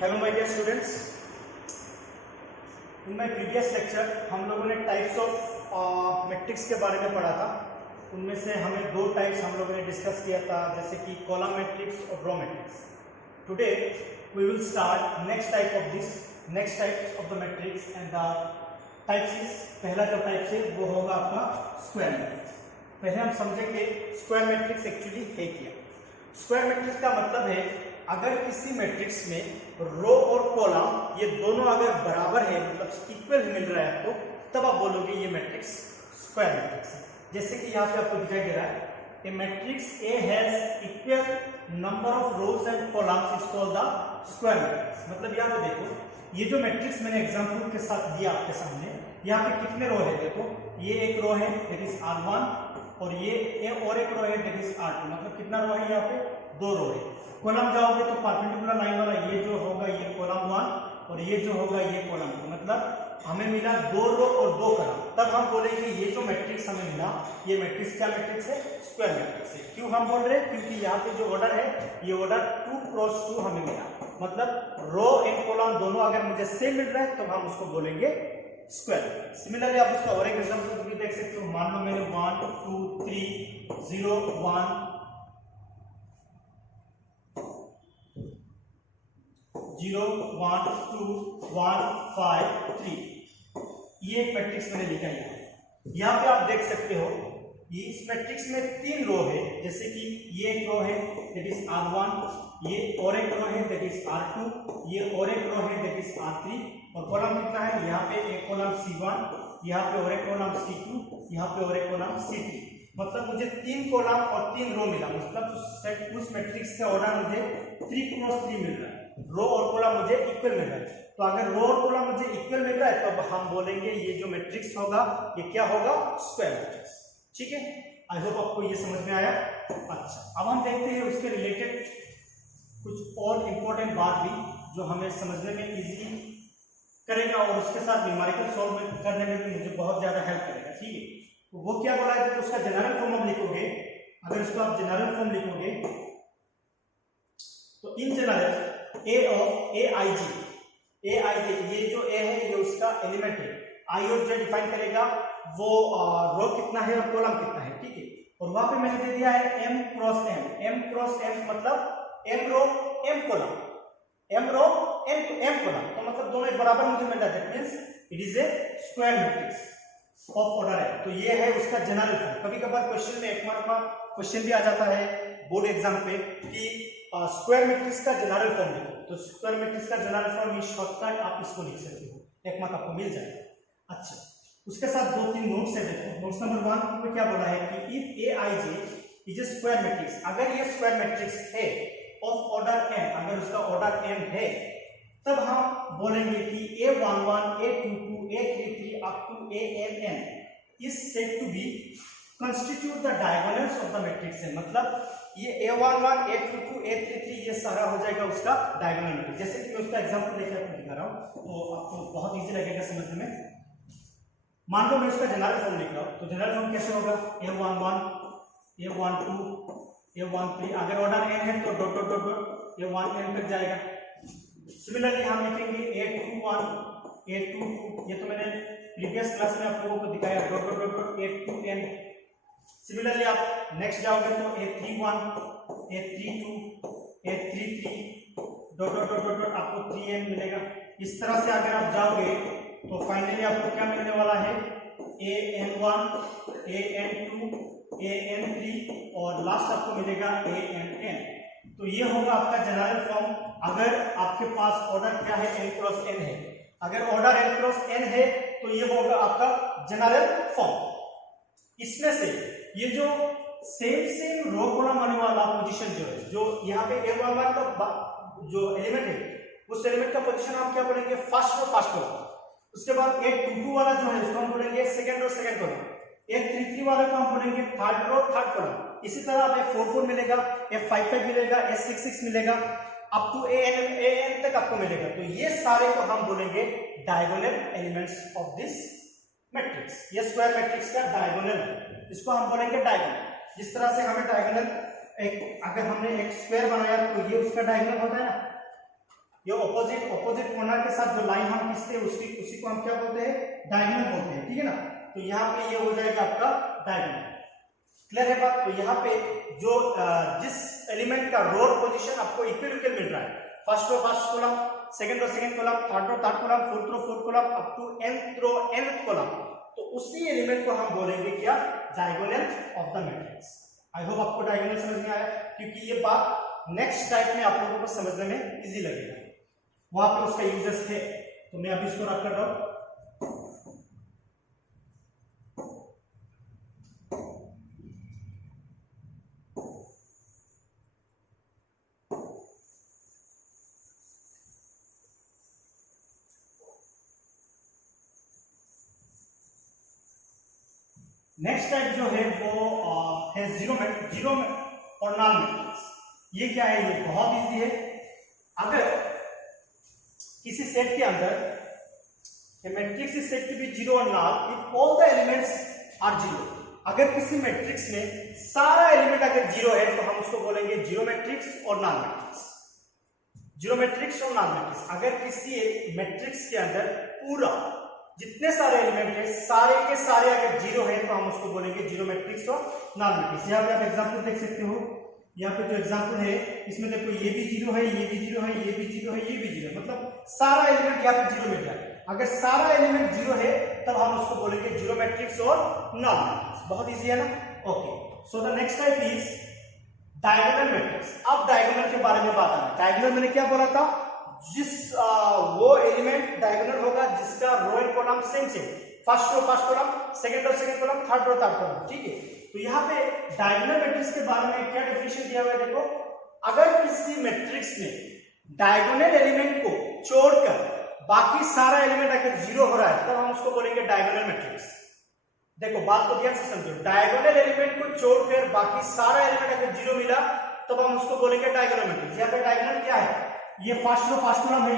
Hello my dear students, in my previous lecture हम लोगों ने टाइप्स ऑफ मैट्रिक्स के बारे में पढ़ा था। उनमें से हमें दो टाइप्स हम लोगों ने डिस्कस किया था, जैसे कि कॉलम मैट्रिक्स और row matrix. Today we will start next types of the matrix and the types is, पहला जो टाइप है वो होगा आपका स्क्वायर मैट्रिक्स। पहले हम समझेंगे स्क्वायर मैट्रिक्स एक्चुअली है क्या। स्क्वायर मैट्रिक्स का मतलब है अगर किसी मैट्रिक्स में रो और कॉलम ये दोनों अगर बराबर है, मतलब इक्वल मिल रहा है आपको, तब आप बोलोगे ये मैट्रिक्स स्क्वायर मैट्रिक्स है। जैसे कि यहाँ पे आपको दिखाई दे रहा है, a matrix A has equal number of rows and columns is called the square matrix. मतलब यहाँ पे देखो, ये जो मैट्रिक्स मैंने एग्जांपल के साथ दिया आपके सामने, यहाँ पे कितने रो है देखो, ये एक रो है दैट इज R1 और ये और एक रो है दैट इज R2। मतलब कितना रो है यहाँ पे, दो रो है। कॉलम जाओगे तो परपेंडिकुलर लाइन वाला ये जो होगा ये कॉलम 1 और ये जो होगा ये कॉलम 2। मतलब हमें मिला दो रो और दो कॉलम, तब हम बोलेंगे ये जो मैट्रिक्स हमें मिला ये मैट्रिक्स क्या मैट्रिक्स है, स्क्वायर मैट्रिक्स है। क्यों हम बोल रहे हैं, क्योंकि यहाँ पे जो ऑर्डर है ये ऑर्डर 2 क्रॉस 2 हमें मिला। मतलब रो एंड कॉलम दोनों अगर मुझे सेम मिल रहा है तो हम उसको बोलेंगे स्क्वायर। सिमिलरली आप उसका और एक एग्जांपल भी देख सकते हो। मान लो मैंने 1 2 3 0 1 0 1 2 1 5 3, ये एक मैट्रिक्स मैंने लिखा है। यहाँ पे आप देख सकते हो ये इस मैट्रिक्स में 3 रो है, जैसे कि ये एक रो है दैट इज R1, ये और एक रो है दैट इज R2, ये और एक रो है दैट इज R3, और कॉलम कितना है, यहाँ पे एक कॉलम C1, यहाँ पे और एक कॉलम C2, यहाँ पे और एक कॉलम C3। मतलब मुझे 3 कॉलम और 3 रो मिला। मतलब उस मैट्रिक्स का ऑर्डर मुझे 3 क्रॉस 3 मिल रहा है। रो और कॉलम मुझे इक्वल मिल रहा है। तो अगर रो और कॉलम मुझे इक्वल मिल रहा है तो अब हम बोलेंगे ये जो मैट्रिक्स होगा ये क्या होगा, स्क्वायर मैट्रिक्स। ठीक है, आई होप आपको ये समझ में आया। अच्छा, अब हम देखते हैं उसके रिलेटेड कुछ और इंपॉर्टेंट बात भी जो हमें समझने में इजीली करेगा और उसके साथ न्यूमेरिकल सॉल्व करने में भी मुझे बहुत ज्यादा हेल्प करेगा। ठीक है, तो वो क्या बोला है, तो उसका जनरल फॉर्म आप लिखोगे। अगर इसको आप जनरल फॉर्म लिखोगे तो इन जनरल ए ऑफ ए आई जे, ये जो ए है ये उसका एलिमेंट है। आई और जे डिफाइन करेगा वो रो कितना है और कॉलम कितना है। ठीक है, और वहां पे मैंने दे दिया है m क्रॉस m, मतलब m रो m कॉलम, m रो m कॉलम, तो मतलब दोनों बराबर मुझे मिल जाते हैं। Means it is a square matrix of order है। तो ये है उसका जनरल फॉर्म। कभी कभार क्वेश्चन में 1 मार्क का क्वेश्चन भी आ जाता है बोर्ड एग्जाम पे कि स्क्वायर मैट्रिक्स का जनरल फॉर्म लिखो। तो स्क्वायर मैट्रिक्स का जनरल फॉर्म इज शॉर्टकट, आप इसको लिख सकते हो, 1 मार्क आपको मिल जाएगा। अच्छा, उसके साथ 2-3 नोट्स है। देखो, नोट्स नंबर 1 में क्या बोला है कि if A I J is a square matrix, अगर ये स्क्वायर मैट्रिक्स है ऑफ ऑर्डर n, अगर उसका ऑर्डर n है, तब हम बोलेंगे कि A11 A22 A33 up to ANN is said to be constitute the diagonals of the matrix है। मतलब ये A11 A22 A33 ये सारा हो जाएगा उसका डायगोनल मैट्रिक्स। जैसे कि मैं उसका एग्जांपल लेकर आपको दिखा रहा हूँ तो आपको बहुत इजी लगेगा समझने में। मान लो मैं इसका जनरल फॉर्म लिख रहा हूँ, तो जनरल फॉर्म कैसे होगा, A11 A12 A13, अगर ऑर्डर n है तो dot dot dot dot A1n तक जाएगा। सिमिलरली हम लिखेंगे A21 A22, ये तो मैंने प्रीवियस क्लास में आप लोगों को दिखाया, dot dot dot dot A2n। Similarly आप नेक्स्ट जाओगे तो A31 A32 A33 dot dot dot dot आपको 3n मिलेगा। इस तरह से अगर आप जाओगे तो फाइनली आपको क्या मिलने वाला है, AN1 AN2 AN3 और लास्ट आपको मिलेगा ANN। तो ये होगा आपका जनरल फॉर्म अगर आपके पास ऑर्डर क्या है, n क्रॉस n है। अगर ऑर्डर n क्रॉस n है तो ये होगा आपका जनरल फॉर्म। इसमें से ये जो सेम रो कॉलम आने वाला पोजीशन जो है, जो यहाँ पे A11 का जो एलिमेंट है उस एलिमेंट का पोजीशन हम क्या बोलेंगे, फर्स्ट रो फर्स्ट कॉलम। उसके बाद A22 वाला जो है उसको हम बोलेंगे second row second column. A33 वाले को हम बोलेंगे थर्ड रो थर्ड कॉलम। इसी तरह A44 मिलेगा, A55 मिलेगा, A66 मिलेगा, अप टू AN तक आपको मिलेगा। तो ये सारे को हम बोलेंगे diagonal elements of this matrix. ये स्क्वायर मैट्रिक्स का डायगोनल है, इसको हम बोलेंगे डायगोनल। जिस तरह से हमें डायगोनल अगर हमने एक स्क्वायर बनाया तो ये उसका डायगोनल होता है ना, ये ऑपोजिट कॉर्नर के साथ जो लाइन हम खींचते हैं उसी को हम क्या बोलते हैं, डायगोनल बोलते हैं, ठीक है ना। तो यहाँ पे ये हो जाएगा आपका डायगोनल। क्लियर है बात। तो यहाँ पे जो जिस एलिमेंट का रो पोजीशन आपको इक्वल मिल रहा है, first row first column, second row second column, third row third column, fourth row fourth column, up to nth row nth column, तो उसी एलिमेंट को हम बोलेंगे क्या, diagonal of the matrix. I hope आपको डायगोनल समझ में आया, क्योंकि ये बात नेक्स्ट टाइप में आप लोगों को समझने में इजी लगेगा, वहां पे उसका यूजेस थे। तो मैं अभी इसको रख कर रहा हूं। नेक्स्ट टाइप जो है वो है जीरो और नॉन मैट्रिक्स। ये क्या है, ये बहुत इजी है। अगर किसी सेट के अंदर matrix is said to be zero और non if all the elements are zero. अगर किसी मैट्रिक्स में सारा एलिमेंट अगर जीरो है तो हम उसको बोलेंगे जीरो मैट्रिक्स और नॉन मैट्रिक्स। जीरो मैट्रिक्स और नॉन मैट्रिक्स। अगर किसी मैट्रिक्स के अंदर पूरा जितने सारे एलिमेंट है सारे के सारे अगर जीरो है तो हम उसको बोलेंगे जीरो मैट्रिक्स और नॉन मैट्रिक्स। यहाँ पे आप एग्जांपल देख सकते हो, यहाँ पे जो एग्जांपल है इसमें देखो ये भी जीरो है, ये भी जीरो है, ये भी जीरो है, ये भी जीरो है, मतलब सारा एलिमेंट यहाँ पे जीरो मिल रहा है। अगर सारा एलिमेंट जीरो है तब हम उसको बोलेंगे जीरो मैट्रिक्स और नॉन मैट्रिक्स। बहुत ईजी है ना। Okay, so the next type is diagonal matrix. अब डायगोनल के बारे में बात आना। डायगोनल मैंने क्या बोला था, जिस वो एलिमेंट डायगोनल होगा जिसका row and column same first row first column, second row second column, third row third column, ठीक है। तो यहाँ पे डायगोनल मैट्रिक्स के बारे में क्या डेफिनेशन दिया हुआ है, देखो अगर किसी मैट्रिक्स में डायगोनल एलिमेंट को छोड़कर बाकी सारा एलिमेंट अगर जीरो हो रहा है तब हम उसको बोलेंगे डायगोनल मैट्रिक्स। देखो बात को ध्यान से समझो, डायगोनल एलिमेंट को छोड़कर बाकी सारा एलिमेंट अगर जीरो मिला तब हम उसको बोलेंगे डायगोनल मैट्रिक्स। यहाँ पे डायगोनल क्या है, ये फर्स्ट रो फर्स्ट कॉलम है,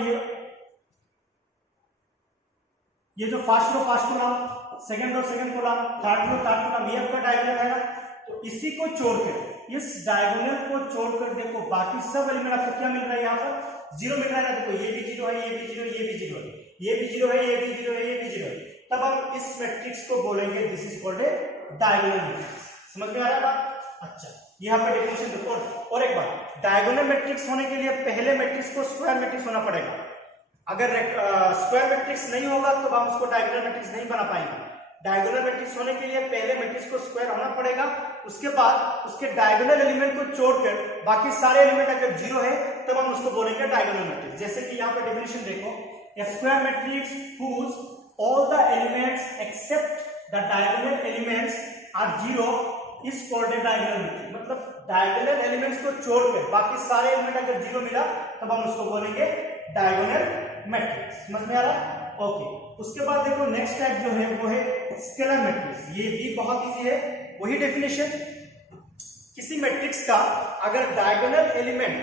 ये जो first row first column, second row second column, third row third column, ये आपका डायगोनल है ना। तो इसी को छोड़कर, इस डायगोनल को छोड़कर देखो बाकी सब एलिमेंट आपको क्या मिल रहा है, यहाँ पर जीरो मिल रहा है ना। देखो ये भी जीरो है, ये भी जीरो, ये भी जीरो है, ये भी जीरो है, ये भी जीरो है, ये भी जीरो है। तब हम इस मैट्रिक्स को बोलेंगे this is called a diagonal matrix. समझ में आ रहा है बात। अच्छा, यहाँ पर डेफिनेशन देखो। और एक बात, डायगोनल मैट्रिक्स होने के लिए पहले मैट्रिक्स को स्क्वायर मैट्रिक्स होना पड़ेगा। अगर स्क्वायर मैट्रिक्स नहीं होगा तो हम उसको डायगोनल मैट्रिक्स नहीं बना पाएंगे। डायगोनल मैट्रिक्स होने के लिए पहले मैट्रिक्स को स्क्वायर होना पड़ेगा, उसके बाद उसके डायगोनल एलिमेंट को छोड़कर बाकी सारे एलिमेंट अगर जीरो है तब हम उसको बोलेंगे डायगोनल मैट्रिक्स। जैसे कि यहाँ पर डेफिनेशन देखो, a square matrix whose all the elements except the diagonal elements are zero is called a diagonal matrix. मतलब डायगोनल एलिमेंट्स को छोड़कर बाकी सारे एलिमेंट अगर जीरो मिला तब हम उसको बोलेंगे डायगोनल मैट्रिक्स। समझ में आ रहा है। ओके, उसके बाद देखो नेक्स्ट टाइप जो है वो है स्केलर मैट्रिक्स। ये भी बहुत इजी है। वही डेफिनेशन, किसी मैट्रिक्स का अगर डायगोनल एलिमेंट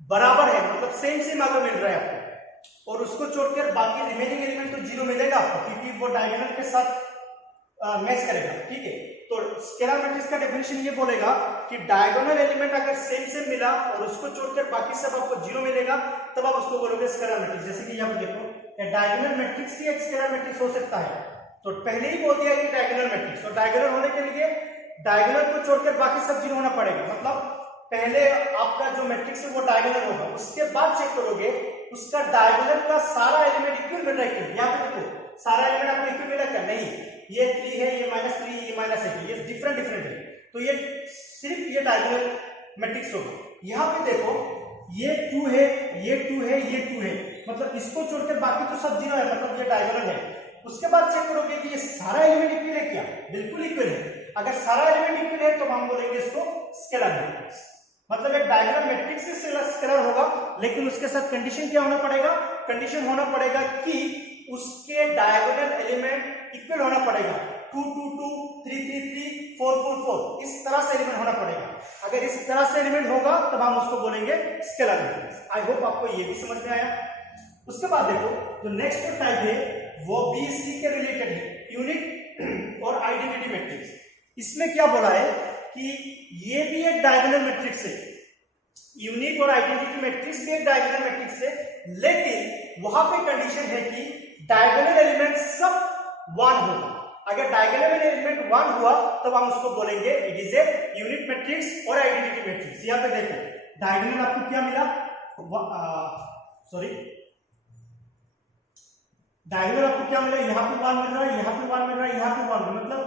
बराबर है, मतलब सेम सेम अगर मिल रहा है आपको, और उसको छोड़कर बाकी रिमेनिंग एलिमेंट तो जीरो मिलेगा आपको, क्योंकि वो डायगोनल के साथ मैच करेगा, ठीक है। तो स्केलर मैट्रिक्स का डेफिनेशन ये बोलेगा कि डायगोनल एलिमेंट अगर सेम सेम मिला और उसको छोड़कर बाकी सब आपको जीरो मिलेगा तब आप उसको बोलोगे स्केलर मैट्रिक्स। जैसे कि यहाँ पर देखो, डायगोनल मैट्रिक्स ही एक स्केलर मैट्रिक्स हो सकता है। तो पहले ही बोल दिया कि डायगोनल मैट्रिक्स, और डायगोनल होने के लिए डायगोनल को छोड़कर बाकी सब जीरो होना पड़ेगा। मतलब पहले आपका जो मैट्रिक्स है वो डायगोनल होगा, उसके बाद चेक करोगे उसका डायगोनल का सारा एलिमेंट इक्वल मिल रहा है। यहाँ पे देखो सारा एलिमेंट आपको इक्वल मिला क्या, नहीं, ये 3 है, ये -3, ये -1 है, ये डिफरेंट है। तो ये सिर्फ ये डायगोनल मैट्रिक्स होगा। यहाँ पे देखो ये 2 है, ये 2 है, ये 2 है, मतलब इसको छोड़कर बाकी तो सब जीरो है, मतलब ये डायगोनल है। उसके बाद चेक करोगे कि ये सारा एलिमेंट इक्वल है क्या, बिल्कुल इक्वल है। अगर सारा एलिमेंट इक्वल है तो हम बोलेंगे इसको स्केलर मैट्रिक्स। मतलब एक डायगोनल मैट्रिक्स से स्केलर होगा, लेकिन उसके साथ कंडीशन क्या होना पड़ेगा, कंडीशन होना पड़ेगा कि उसके डायगोनल एलिमेंट इक्वल होना पड़ेगा। 2 2 2 3 3 3 4 4 4 इस तरह से एलिमेंट होना पड़ेगा। अगर इस तरह से एलिमेंट होगा तब हम उसको बोलेंगे स्केलर मैट्रिक्स। आई होप आपको ये भी समझ में आया। उसके बाद देखो जो नेक्स्ट टाइप है वो BC के रिलेटेड है, यूनिट और आइडेंटिटी मैट्रिक्स। इसमें क्या बोला है कि ये भी एक डायगोनल मैट्रिक्स है, यूनिक और आइडेंटिटी मैट्रिक्स भी एक डायगोनल मैट्रिक्स है, लेकिन वहां पे कंडीशन है कि डायगोनल एलिमेंट सब 1 होगा। अगर डायगोनल एलिमेंट 1 हुआ तब हम उसको बोलेंगे it is a unit matrix और आइडेंटिटी मैट्रिक्स। यहां पे देखो डायगोनल आपको क्या मिला, डायगोनल आपको क्या मिला, यहाँ पे 1 मिल रहा है, यहाँ पे 1 मिल रहा है, यहाँ पे 1 मिल रहा है, मतलब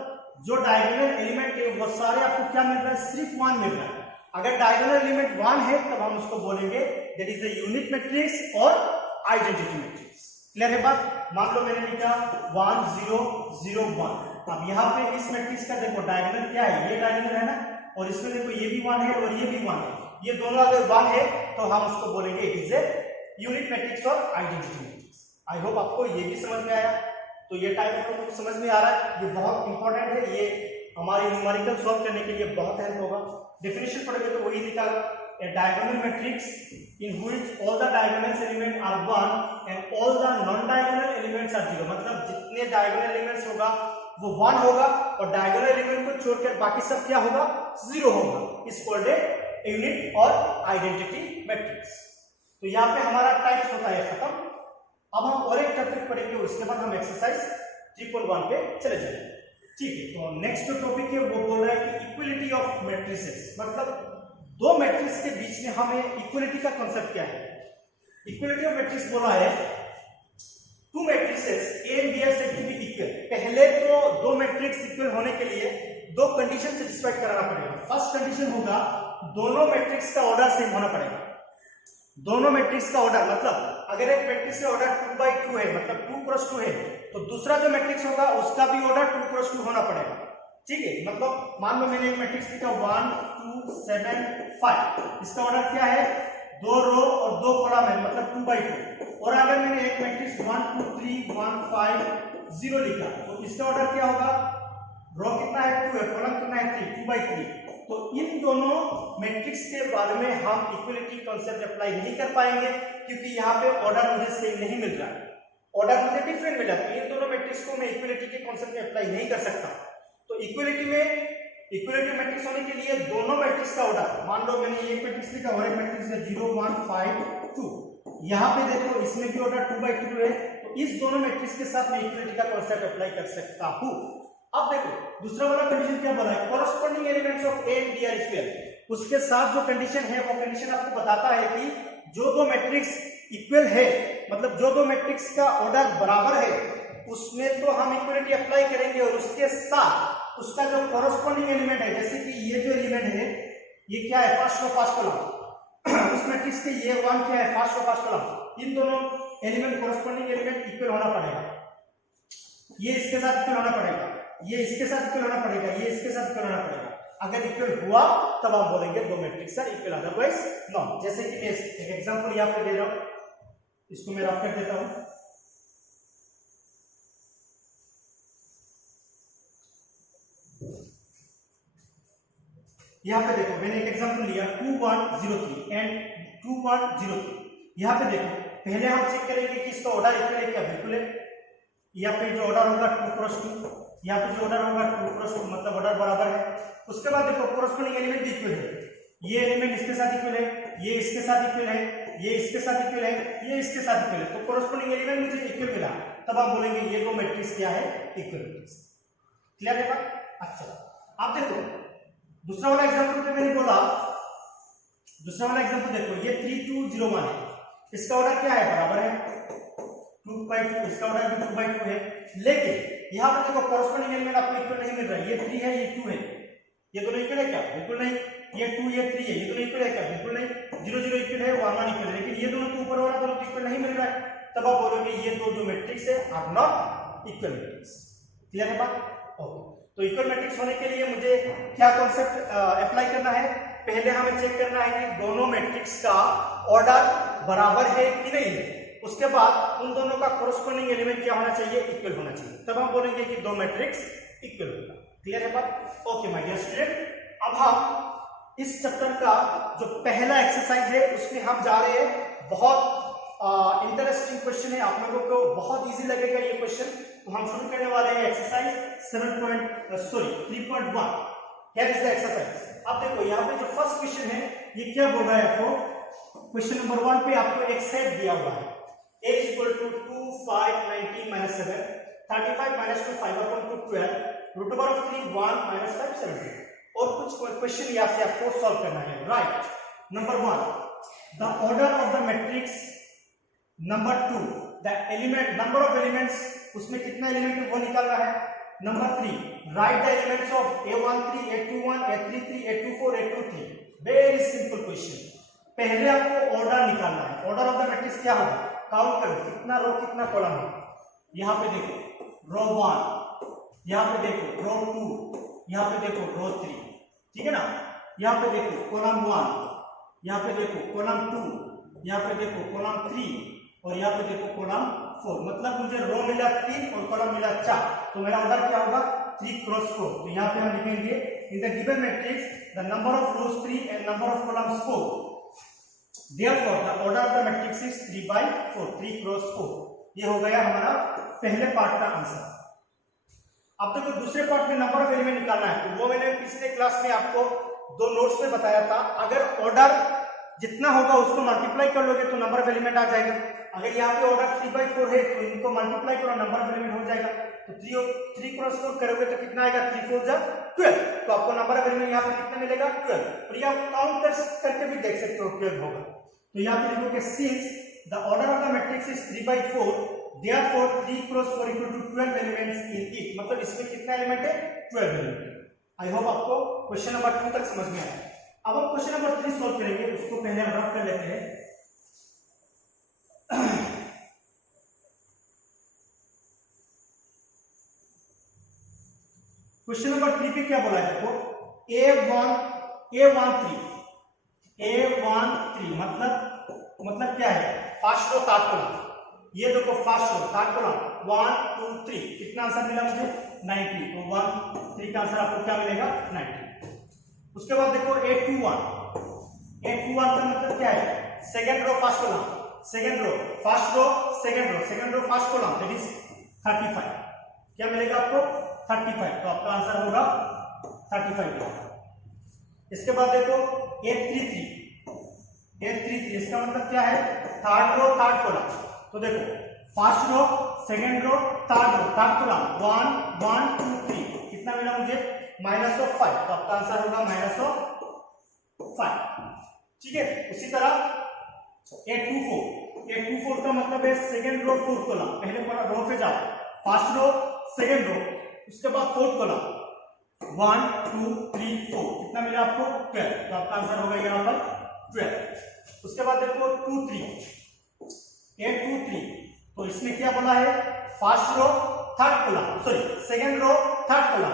जो डायगोनल एलिमेंट है वो सारे आपको क्या मिल रहा है, सिर्फ 1 मिल रहा है। अगर डायगोनल एलिमेंट 1 है तब हम उसको बोलेंगे that is the unit matrix और आइडेंटिटी मैट्रिक्स। क्लियर है बात? मान लो मैंने लिखा 1 0 0 1। अब यहाँ पे इस मैट्रिक्स का देखो डायगोनल क्या है, ये डायगोनल है ना, और इसमें देखो ये भी 1 है और ये भी 1 है, ये दोनों अगर 1 है तो हम उसको बोलेंगे it is a unit matrix और आइडेंटिटी मैट्रिक्स। आई होप आपको ये भी समझ में आया। तो ये टाइप आपको समझ में आ रहा है, ये बहुत इंपॉर्टेंट है, ये हमारी न्यूमेरिकल सॉल्व करने के लिए बहुत हेल्प होगा। डेफिनेशन पढ़ोगे तो वही निकाला, a diagonal matrix in which all the diagonal elements are 1 and all the non-diagonal elements are 0। मतलब जितने diagonal elements होगा वो 1 होगा और diagonal element को छोड़कर बाकी सब क्या होगा, 0 होगा। इस कॉल्ड ए यूनिट और आइडेंटिटी मैट्रिक्स। तो यहाँ पे हमारा टाइप्स होता है खत्म। अब हम और एक टॉपिक पढ़ेंगे, उसके बाद हम एक्सरसाइज 3.1 पे चले जाएंगे। ठीक है, तो नेक्स्ट जो टॉपिक है वो बोल रहा है कि इक्वलिटी ऑफ मैट्रिसेस, मतलब दो मैट्रिक्स के बीच में हमें इक्वलिटी का कांसेप्ट क्या है। इक्वलिटी ऑफ मैट्रिक्स बोला है two matrices A and B are said to be equal. पहले तो दो मैट्रिक्स इक्वल होने के लिए दो कंडीशन सेटिस्फाई कराना पड़ेगा। फर्स्ट कंडीशन होगा दोनों मैट्रिक्स का ऑर्डर सेम होना पड़ेगा। दोनों मैट्रिक्स का ऑर्डर मतलब अगर एक मैट्रिक्स का ऑर्डर 2/2 है, मतलब 2 क्रॉस 2 है, तो दूसरा जो मैट्रिक्स होगा उसका भी ऑर्डर 2 क्रॉस 2 होना पड़ेगा। ठीक है, मतलब मान लो मैंने एक मैट्रिक्स लिखा 1 2 7 5, इसका ऑर्डर क्या है, 2 रो और 2 कॉलम है, मतलब 2/2। और अगर मैंने एक मैट्रिक्स 1 2 3 1 5 0 लिखा तो इसका ऑर्डर क्या होगा, रो कितना है 2 है, कॉलम कितना है 3, 2/3। तो इन दोनों मैट्रिक्स के बारे में हम इक्वलिटी कॉन्सेप्ट अप्लाई नहीं कर पाएंगे क्योंकि यहाँ पे ऑर्डर मुझे सेम नहीं मिल रहा है, ऑर्डर मुझे डिफरेंट मिला। तो इन दोनों मैट्रिक्स को मैं इक्वलिटी के कॉन्सेप्ट में अप्लाई नहीं कर सकता। तो इक्वलिटी मैट्रिक्स होने के लिए दोनों मैट्रिक्स का ऑर्डर, मान लो मैंने एक मैट्रिक्स लिखा और एक मैट्रिक्स है 0 1 5 2, यहाँ पे देखो इसमें भी ऑर्डर 2/2 है, तो इस दोनों मैट्रिक्स के साथ मैं इक्वलिटी का कॉन्सेप्ट अप्लाई कर सकता हूँ। अब देखो दूसरा वाला कंडीशन क्या बोला है, corresponding elements of A and B are equal. उसके साथ जो कंडीशन है वो कंडीशन आपको बताता है कि जो दो मैट्रिक्स इक्वल है, मतलब जो दो मैट्रिक्स का ऑर्डर बराबर है, उसमें तो हम इक्वलिटी अप्लाई करेंगे और उसके साथ उसका जो कॉरस्पॉन्डिंग एलिमेंट है, जैसे कि ये जो एलिमेंट है ये क्या है, फर्स्ट रो फर्स्ट कॉलम, उस मैट्रिक्स के ये 1 क्या है, फर्स्ट रो फर्स्ट कॉलम, इन दोनों एलिमेंट कॉरस्पॉन्डिंग एलिमेंट इक्वल होना पड़ेगा। ये इसके साथ इक्वल होना पड़ेगा, ये इसके साथ इक्वल होना पड़ेगा, ये इसके साथ इक्वल होना पड़ेगा। अगर इक्वल हुआ तब आप बोलेंगे दो matrix are equal, otherwise not. जैसे कि मैं एक एग्जांपल यहां पे दे रहा हूं, इसको मैं रफ कर देता हूं। यहां पे देखो मैंने एक एग्जांपल लिया 2 1 0 3 एंड 2 1 0 3। यहां पे देखो पहले हम चेक करेंगे कि इसका ऑर्डर इक्वल है क्या, बिल्कुल है। यहाँ पे जो ऑर्डर होगा 2 क्रॉस 2, यहाँ पे जो ऑर्डर होगा 2 क्रॉस 2, मतलब ऑर्डर बराबर है। उसके बाद देखो कॉरस्पॉन्डिंग एलिमेंट भी इक्वल है, ये एलिमेंट इसके साथ इक्वल है, ये इसके साथ इक्वल है, ये इसके साथ इक्वल है, ये इसके साथ इक्वल है, तो कॉरस्पॉन्डिंग एलिमेंट मुझे इक्वल मिला, तब आप बोलेंगे ये दो मैट्रिक्स क्या है, इक्वल मैट्रिक्स। क्लियर है बात? अच्छा आप देखो दूसरा वाला एग्जांपल पे मैंने बोला, दूसरा वाला एग्जांपल देखो ये 3 2 0 1 है, इसका ऑर्डर क्या है, बराबर है 2/2, इसका ऑर्डर भी 2/2 है। लेकिन यहाँ पर देखो कॉरस्पॉन्डिंग एलिमेंट आपको इक्वल नहीं मिल रहा है, ये 3 है ये 2 है, ये दोनों इक्वल है क्या, बिल्कुल नहीं। ये 2 ये 3 है, ये दोनों इक्वल है क्या, बिल्कुल नहीं। 0 0 इक्वल है, 1 1 इक्वल है, लेकिन ये दोनों तो ऊपर वाला दोनों इक्वल नहीं मिल रहा है, तब आप बोलोगे ये दो जो मैट्रिक्स है are not equal matrix. Clear है बात? ओके, तो इक्वल मैट्रिक्स होने के लिए मुझे क्या कॉन्सेप्ट अप्लाई करना है, पहले हमें चेक करना है कि दोनों मैट्रिक्स का ऑर्डर बराबर है कि नहीं है। उसके बाद उन दोनों का कॉरस्पॉन्डिंग एलिमेंट क्या होना चाहिए, इक्वल होना चाहिए, तब हम बोलेंगे कि दो मैट्रिक्स इक्वल होगा। क्लियर है बात? ओके माय डियर स्टूडेंट, अब हम इस चैप्टर का जो पहला एक्सरसाइज है उसमें हम जा रहे हैं। बहुत इंटरेस्टिंग क्वेश्चन है, आप लोगों को बहुत इजी लगेगा ये क्वेश्चन। तो हम शुरू करने वाले हैं exercise 3.1। Here is the exercise. अब देखो यहाँ पे जो फर्स्ट क्वेश्चन है ये क्या बोल रहा है आपको, क्वेश्चन नंबर 1 पे आपको एक सेट दिया हुआ है, x equal to 2 5 19 minus 7 35 minus 2 5 upon 2 12 root over of 3 1 माइनस 5 17 और कुछ क्वेश्चन यहाँ से आपको सॉल्व करना है। Right, number 1 the order of the matrix, number 2 the element number of elements, उसमें कितना एलिमेंट है वो निकालना है। Number 3 right the elements of a13 a21 a33 a24 a23। Very simple question, पहले आपको ऑर्डर निकालना है। ऑर्डर ऑफ द मैट्रिक्स क्या होगा, काउंट करो कितना रो कितना कॉलम है। यहाँ पे देखो रो 1, यहाँ पे देखो रो 2, यहाँ पे देखो रो 3, ठीक है ना। यहाँ पे देखो कॉलम 1, यहाँ पे देखो कॉलम 2, यहाँ पे देखो कॉलम 3 और यहाँ पे देखो कॉलम 4। मतलब मुझे रो मिला 3 और कॉलम मिला 4, तो मेरा ऑर्डर क्या होगा 3 क्रॉस 4। तो यहाँ पे हम लिखेंगे in the given matrix the number of rose 3 and number of columns 4, therefore the order of the matrix is 3/4, 3 cross 4। ये हो गया हमारा पहले पार्ट का आंसर। अब देखो दूसरे पार्ट में नंबर ऑफ एलिमेंट निकालना है, तो वो मैंने पिछले क्लास में आपको 2 नोट्स में बताया था। अगर ऑर्डर जितना होगा उसको मल्टीप्लाई कर लोगे तो नंबर ऑफ एलिमेंट आ जाएगा। अगर यहाँ पे ऑर्डर 3/4 है तो इनको मल्टीप्लाई करो, नंबर ऑफ एलिमेंट हो जाएगा। तो 3 क्रॉस 4 करोगे तो कितना आएगा, 3 4 जा 12। तो आपको नंबर ऑफ एलिमेंट यहाँ पे कितना मिलेगा 12, और ये आप काउंट करके भी देख सकते हो 12 होगा। तो यहाँ पे लिखोगे since the order of the matrix is 3/4 therefore 3 cross 4 equal to 12 elements in it. मतलब इसमें कितना एलिमेंट है, 12 एलिमेंट। आई होप आपको क्वेश्चन नंबर 2 तक समझ में आया। अब हम क्वेश्चन नंबर 3 सॉल्व करेंगे, उसको पहले हम रफ कर लेते हैं। क्वेश्चन नंबर 3 पे क्या बोला है, देखो A13 मतलब क्या है, फर्स्ट रो थर्ड कॉलम। ये देखो फर्स्ट रो थर्ड कॉलम 1 2 3, कितना आंसर मिला मुझे 90। तो 1 3 का आंसर आपको क्या मिलेगा 90। उसके बाद देखो A21 का मतलब क्या है, second row first column, second row first row second row first column, that is 35। क्या मिलेगा आपको 35, तो आपका आंसर होगा 35। इसके बाद देखो A33, इसका मतलब क्या है, थर्ड रो थर्ड कॉलम। तो देखो first row second row third column 1 1 2 3, कितना मिला मुझे -5। तो आपका आंसर होगा -5, ठीक है। उसी तरह A24 का मतलब है सेकंड रो फोर्थ कॉलम। पहले रो पे जाओ, फर्स्ट रो सेकंड रो, उसके बाद फोर्थ कॉलम 1 2 3 4, कितना मिला आपको 12। तो आपका आंसर होगा यहाँ पर 12। उसके बाद देखो A23, तो इसमें क्या बोला है, first row third column, sorry second row third column,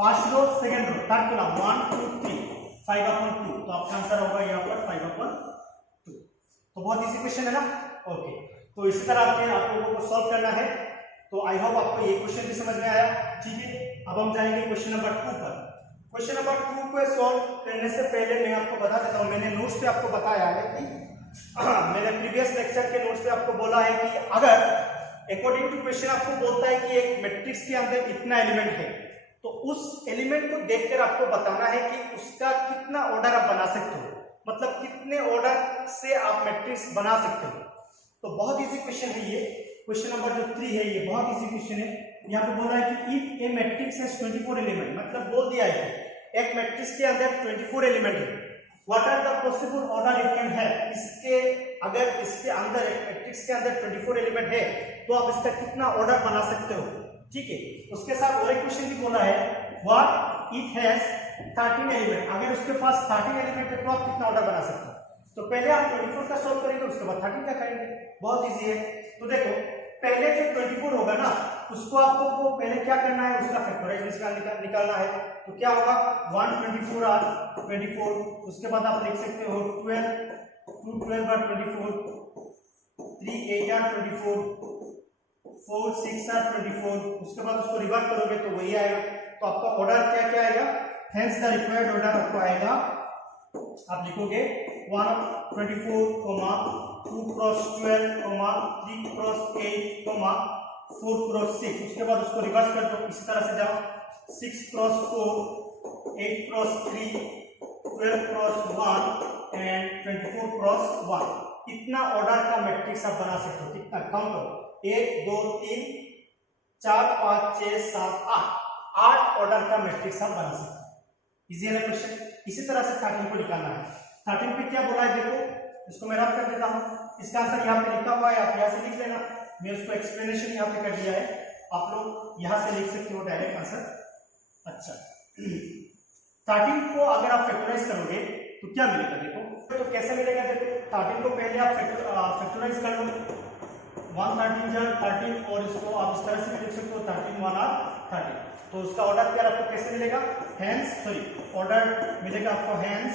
first row second row third column 1 2 3 5/2। तो आपका आंसर होगा यहाँ पर 5/2। तो बहुत इजी क्वेश्चन है ना। ओके, तो इसी तरह आप लोगों को सॉल्व करना है। तो आई होप आपको ये क्वेश्चन भी समझ में आया, ठीक है। अब हम जाएंगे क्वेश्चन नंबर 2 पर। क्वेश्चन नंबर 2 को सॉल्व करने से पहले मैं आपको बता देता हूँ, मैंने नोट्स पे आपको बताया है कि मैंने प्रीवियस लेक्चर के नोट्स पे आपको बोला है कि अगर अकॉर्डिंग टू क्वेश्चन आपको बोलता है कि एक मैट्रिक्स के अंदर इतना एलिमेंट है, तो उस एलिमेंट को देखकर आपको बताना है कि उसका कितना ऑर्डर आप बना सकते हो, मतलब कितने ऑर्डर से आप मैट्रिक्स बना सकते हो। तो बहुत इजी क्वेश्चन है ये, क्वेश्चन नंबर जो 3 है ये बहुत इजी क्वेश्चन है। यहाँ पे बोल रहा है कि if a matrix has 24 element, मतलब बोल दिया है एक मैट्रिक्स के अंदर 24 एलिमेंट है, what are the possible order it can have. अगर इसके अंदर एक मैट्रिक्स के अंदर 24 एलिमेंट है तो आप इसका कितना ऑर्डर बना सकते हो, ठीक है। उसके साथ और एक क्वेश्चन भी बोला है, व्हाट इट हैज 13 एलिमेंट, अगर उसके पास 13 एलिमेंट है तो आप कितना ऑर्डर बना सकते हो। तो पहले आप 24 का सॉल्व करेंगे, उसके बाद 13 का करेंगे, बहुत इजी है। तो देखो पहले जो 24 होगा ना, उसको आपको पहले क्या करना है, उसका फैक्टराइजेशन निकालना है। तो क्या होगा 124 आर 24, उसके बाद आप लिख सकते हो 12 2 12 आर 24, 3 8 आर 24, 4 6 आर 24, उसके बाद उसको रिवर्स करोगे तो वही आएगा। तो आपका ऑर्डर क्या क्या आएगा, हेंस द रिक्वायर्ड ऑर्डर आपको आएगा, आप लिखोगे 124, 2 क्रॉस 12, 3 क्रॉस 8, 4 क्रॉस 6, उसके बाद उसको रिवर्स कर दो, इसी तरह से जाओ 6 cross 4, 8 cross 3, 12 cross 1 and 24 cross 1, कितना ऑर्डर का मैट्रिक्स आप बना सकते हो? कितना? काउंट करो, 1 2 3 4 5 6 7 8 ऑर्डर का मैट्रिक्स आप बना सकते हो। इजी है ना क्वेश्चन? इसी तरह से 13 को निकालना है। 13 पे क्या बोला है देखो, इसको मैं रब कर देता हूँ। इसका आंसर यहाँ पे लिखा हुआ है, आप यहाँ से लिख लेना। मैं उसको एक्सप्लेनेशन यहाँ पे कर दिया है, आप लोग यहाँ से लिख सकते हो डायरेक्ट आंसर। अच्छा 13 को अगर आप फैक्टराइज करोगे तो क्या मिलेगा देखो, तो कैसे मिलेगा देखो, 13 को पहले आप फैक्टराइज कर लो, 1 13 जा 13, और इसको आप इस तरह से भी लिख सकते हो 13 1 और 13, तो उसका ऑर्डर पेयर आपको कैसे मिलेगा? ऑर्डर मिलेगा आपको hence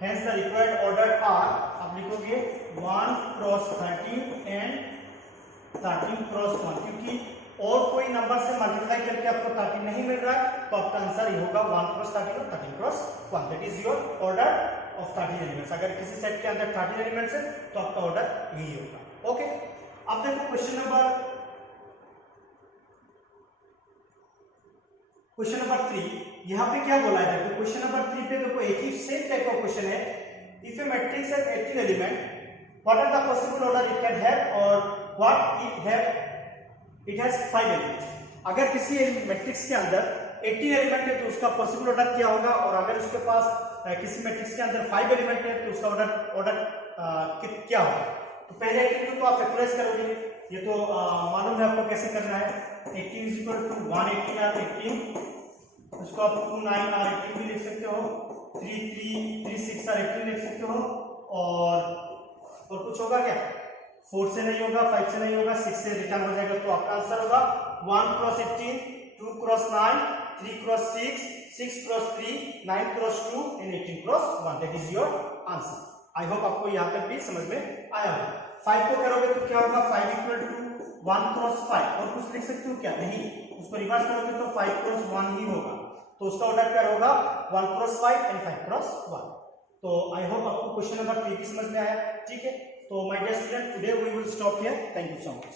the required order are, आप लिखोगे 1 क्रॉस 13 एंड 13 क्रॉस 1, क्योंकि और कोई नंबर से मल्टीप्लाई करके आपको 13 नहीं मिल रहा है, तो आपका आंसर ये होगा 1 क्रॉस 13 और 13 cross 1, that is your order of 13 elements. अगर किसी सेट के अंदर 13 एलिमेंट्स है तो आपका ऑर्डर यही होगा। ओके, अब देखो क्वेश्चन नंबर 3, यहाँ पे क्या बोला है देखो, क्वेश्चन नंबर 3 पे देखो एक ही सेम टाइप का क्वेश्चन है। If a matrix has 18 element, what are the possible order it can have और व्हाट इट हैज 5 एलिमेंट। अगर किसी मैट्रिक्स के अंदर 18 एलिमेंट है तो उसका पॉसिबल ऑर्डर क्या होगा, और अगर उसके पास किसी मैट्रिक्स के अंदर 5 एलिमेंट है तो उसका ऑर्डर क्या होगा। तो पहले 18 को आप फैक्टराइज करोगे, ये तो मालूम है आपको कैसे करना है। 18 इज इक्वल टू 180 आर 18, उसको आप 29 आर 18 भी लिख सकते हो, 3336 आर 18 लिख सकते हो, और कुछ होगा क्या? 4 से नहीं होगा, 5 से नहीं होगा, 6 से रिटर्न हो जाएगा, तो आपका आंसर होगा 1 cross 18, 2 cross 9, 3 cross 6, 6 cross 3, 9 cross 2 and 18 cross 1, that is your answer. I hope आपको यहाँ तक भी समझ में आया होगा। 5 को करोगे तो क्या होगा, 5 इक्वल टू 1 क्रॉस 5, और कुछ लिख सकते हो क्या? नहीं, उसको रिवर्स करोगे तो 5 क्रॉस 1 ही होगा, तो उसका ऑर्डर क्या होगा 1 क्रॉस 5 एंड 5 क्रॉस 1। तो आई होप आपको क्वेश्चन नंबर 3 समझ में आया, ठीक है। तो my dear student, today we will stop here, thank you so much.